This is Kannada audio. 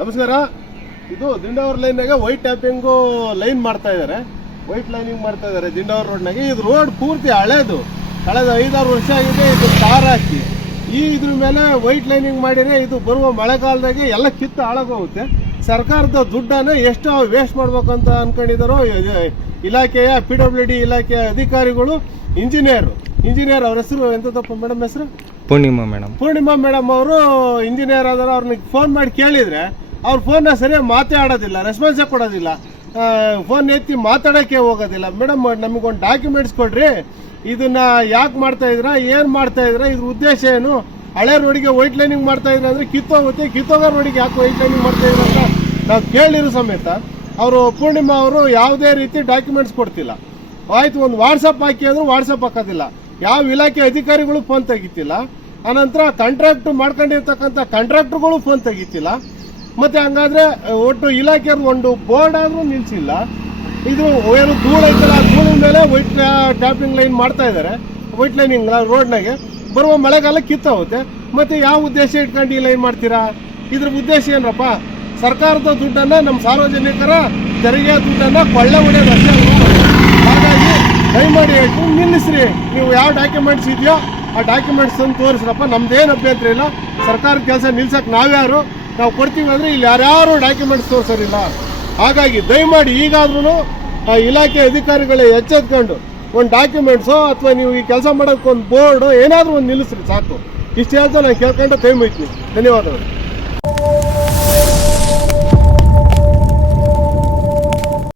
ನಮಸ್ಕಾರ. ಇದು ದಿಂಡಾವರ ಲೈನ್ನಾಗೆ ವೈಟ್ ಟ್ಯಾಪಿಂಗು ಲೈನ್ ಮಾಡ್ತಾ ಇದ್ದಾರೆ, ವೈಟ್ ಲೈನಿಂಗ್ ಮಾಡ್ತಾ ಇದ್ದಾರೆ ದಿಂಡಾವರ ರೋಡ್ನಾಗೆ. ಇದು ರೋಡ್ ಪೂರ್ತಿ ಹಳೇದು, ಕಳೆದ 5-6 ವರ್ಷ ಆಗಿದೆ. ಇದು ಟಾರ್ ಹಾಕಿ ಇದ್ರ ಮೇಲೆ ವೈಟ್ ಲೈನಿಂಗ್ ಮಾಡಿದರೆ ಇದು ಬರುವ ಮಳೆಗಾಲದಾಗೆ ಎಲ್ಲ ಕಿತ್ತು ಹಾಳಾಗೋಗುತ್ತೆ. ಸರ್ಕಾರದ ದುಡ್ಡನ್ನು ಎಷ್ಟು ವೇಸ್ಟ್ ಮಾಡ್ಬೇಕಂತ ಅನ್ಕೊಂಡಿದ್ದಾರೋ ಇಲಾಖೆಯ PWD ಇಲಾಖೆಯ ಅಧಿಕಾರಿಗಳು. ಇಂಜಿನಿಯರ್ ಅವ್ರ ಹೆಸರು ಎಂತದಪ್ಪ ಮೇಡಮ್ ಹೆಸರು? ಪೂರ್ಣಿಮಾ ಮೇಡಮ್ ಅವರು ಇಂಜಿನಿಯರ್ ಆದ್ರೆ ಅವ್ರನ್ನ ಫೋನ್ ಮಾಡಿ ಕೇಳಿದರೆ ಅವ್ರ ಫೋನ್ನ ಸರಿಯಾಗಿ ಮಾತಾಡೋದಿಲ್ಲ, ರೆಸ್ಪಾನ್ಸೇ ಕೊಡೋದಿಲ್ಲ, ಫೋನ್ ಎತ್ತಿ ಮಾತಾಡೋಕ್ಕೆ ಹೋಗೋದಿಲ್ಲ. ಮೇಡಮ್ ನಮಗೊಂದು ಡಾಕ್ಯುಮೆಂಟ್ಸ್ ಕೊಡ್ರಿ, ಇದನ್ನ ಯಾಕೆ ಮಾಡ್ತಾ ಇದ್ದೀರಾ, ಏನು ಮಾಡ್ತಾ ಇದ್ದೀರಾ, ಇದ್ರ ಉದ್ದೇಶ ಏನು? ಹಳೆ ರೋಡಿಗೆ ವೈಟ್ ಲೈನಿಂಗ್ ಮಾಡ್ತಾ ಇದ್ರೆ ಅಂದರೆ ಕಿತ್ತೋಗುತ್ತೆ, ಕಿತ್ತೋಗೋ ರೋಡಿಗೆ ಯಾಕೆ ವೈಟ್ ಲೈನಿಂಗ್ ಮಾಡ್ತಾ ಇದ್ರೆ ಅಂತ ನಾವು ಕೇಳಿರೋ ಸಮೇತ ಅವರು ಪೂರ್ಣಿಮಾ ಅವರು ಯಾವುದೇ ರೀತಿ ಡಾಕ್ಯುಮೆಂಟ್ಸ್ ಕೊಡ್ತಿಲ್ಲ. ಆಯ್ತು, ಒಂದು ವಾಟ್ಸಪ್ ಹಾಕಿ ಅಂದರೂ ವಾಟ್ಸಪ್ ಹಾಕೋದಿಲ್ಲ. ಯಾವ ಇಲಾಖೆ ಅಧಿಕಾರಿಗಳು ಫೋನ್ ತೆಗಿತಿಲ್ಲ. ಆನಂತರ ಕಾಂಟ್ರಾಕ್ಟ್ ಮಾಡ್ಕೊಂಡಿರ್ತಕ್ಕಂಥ ಕಾಂಟ್ರಾಕ್ಟರ್ಗಳು ಫೋನ್ ತೆಗಿತಿಲ್ಲ. ಮತ್ತು ಹಂಗಾದ್ರೆ ಒಟ್ಟು ಇಲಾಖೆಯವ್ರು ಒಂದು ಬೋರ್ಡ್ ಆದರೂ ನಿಲ್ಲಿಸಿಲ್ಲ. ಇದು ಏನು ಧೂಳು ಐತಲ್ಲ, ಆ ಧೂಳಿನ ಮೇಲೆ ವೈಟ್ ಟ್ಯಾಪಿಂಗ್ ಲೈನ್ ಮಾಡ್ತಾ ಇದ್ದಾರೆ. ವೈಟ್ ಲೈನಿಂಗ್ ರೋಡ್ನಾಗೆ ಬರುವ ಮಳೆಗಾಲ ಕಿತ್ತೋಗುತ್ತೆ. ಮತ್ತು ಯಾವ ಉದ್ದೇಶ ಇಟ್ಕೊಂಡು ಈ ಲೈನ್ ಮಾಡ್ತೀರಾ? ಇದ್ರ ಉದ್ದೇಶ ಏನಪ್ಪ? ಸರ್ಕಾರದ ದುಡ್ಡನ್ನು, ನಮ್ಮ ಸಾರ್ವಜನಿಕರ ತೆರಿಗೆ ದುಡ್ಡನ್ನು ಕೊಳ್ಳೆ ಹೊಡೆಯೋದು ಅಷ್ಟೇ. ಹಾಗಾಗಿ ದಯಮಾಡಿ ಹೇಳ್ತು ನಿಲ್ಲಿಸ್ರಿ. ನೀವು ಯಾವ ಡಾಕ್ಯುಮೆಂಟ್ಸ್ ಇದೆಯೋ ಆ ಡಾಕ್ಯುಮೆಂಟ್ಸ್ ತಂದು ತೋರಿಸ್ರಪ್ಪ, ನಮ್ದೇನು ಅಭ್ಯಂತರ ಇಲ್ಲ. ಸರ್ಕಾರದ ಕೆಲಸ ನಿಲ್ಸಕ್ಕೆ ನಾವ್ಯಾರು? ನಾವು ಕೊಡ್ತೀವಿ ಅಂದರೆ ಇಲ್ಲಿ ಯಾರ್ಯಾರು ಡಾಕ್ಯುಮೆಂಟ್ಸ್ ತೋರಿಸೋರಿಲ್ಲ. ಹಾಗಾಗಿ ದಯಮಾಡಿ ಈಗಾದ್ರೂ ಇಲಾಖೆ ಅಧಿಕಾರಿಗಳೇ ಎಚ್ಚೆತ್ಕೊಂಡು ಒಂದು ಡಾಕ್ಯುಮೆಂಟ್ಸು ಅಥವಾ ನೀವು ಈ ಕೆಲಸ ಮಾಡೋಕ್ಕೆ ಒಂದು ಬೋರ್ಡು ಏನಾದರೂ ಒಂದು ನಿಲ್ಲಿಸ್ರಿ ಸಾಕು. ಇಷ್ಟು ಹೇಳ್ತಾ ನಾನು ಕೇಳ್ಕೊಂಡು ಕೈ ಮುಗಿತೀನಿ. ಧನ್ಯವಾದಗಳು.